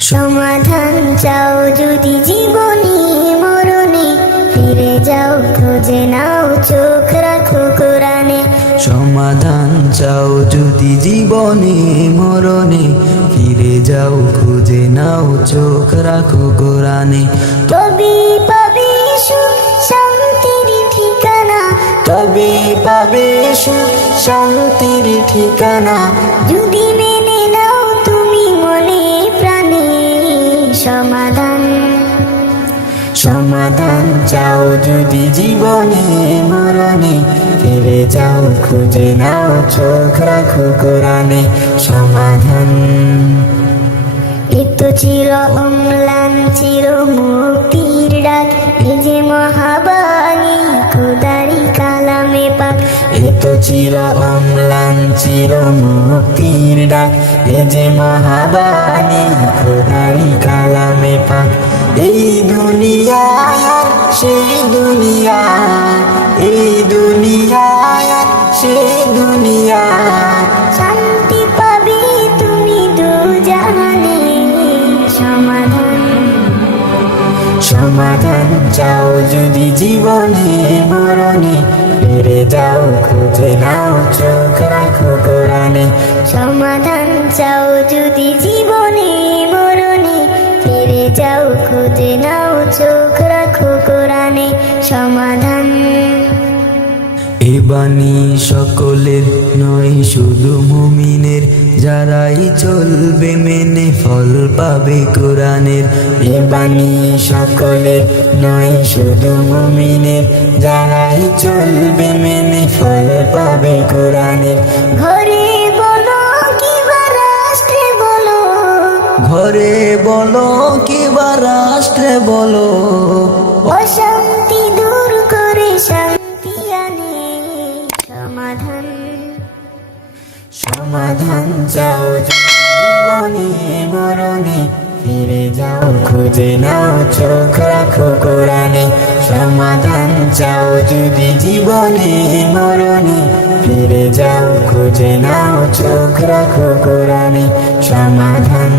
সমাধান চাও যদি জীবনে মরণে, ফিরে যাও খুঁজে নাও চোখ রাখো কোরআনে। সমাধান চাও যদি জীবনে মরণে, ফিরে যাও খুঁজে নাও চোখ রাখো কোরআনে। তবে পাবে সুখ শান্তির ঠিকানা, তবে পাবে সুখ শান্তির ঠিকানা, যদি মেনে নাও তুমি মনে প্রাণে। সমাধান সমাধান চাও যদি জীবনে মরণে, ফিরে যাও খুঁজে নাও চোখ রাখো কোরআনে। সমাধান এত চির অম্লান চির মুক্তির ডাক, এ যে মহাবাণী খোদারি কালামে পাক। এত চির অম্লান চির মুক্তির ডাক, এ যে মহাবাণী খোদারি কালামে পাক। এই দুনিয়ায় আর সেই দুনিয়া, এই দুনিয়ায় আর সেই দুনিয়া, শান্তি পাবে তুমি দুজাহানে। সমাধান সমাধান চাও যদি জীবনে মরণে, ফিরে যাও খুঁজে নাও চোখ রাখো কোরআনে। সমাধান চাও যদি জীবনে মরণে, ফিরে যাও খুঁজে নাও চোখ রাখো কোরআনে। সমাধান এ বাণী সকলের নয় শুধু মুমিনের, যারাই চলবে মেনে ফল পাবে কোরআনের। এ বাণী সকলের নয় শুধু মুমিনের, যারাই চলবে মেনে ফল পাবে কোরআনের। ঘরে বলো কিবা রাষ্ট্রে বলো, ঘরে বলো কিবা রাষ্ট্রে বলো, অশান্তি দূর করে শান্তি আনে। সমাধান সমাধান চাও জীবনে মরণে, ফিরে যাও খুঁজে নাও চোখ রাখো কোরআনে। সমাধান চাও যদি জীবনে মরণে, ফিরে যাও খুঁজে নাও চোখ রাখো কোরআনে। সমাধান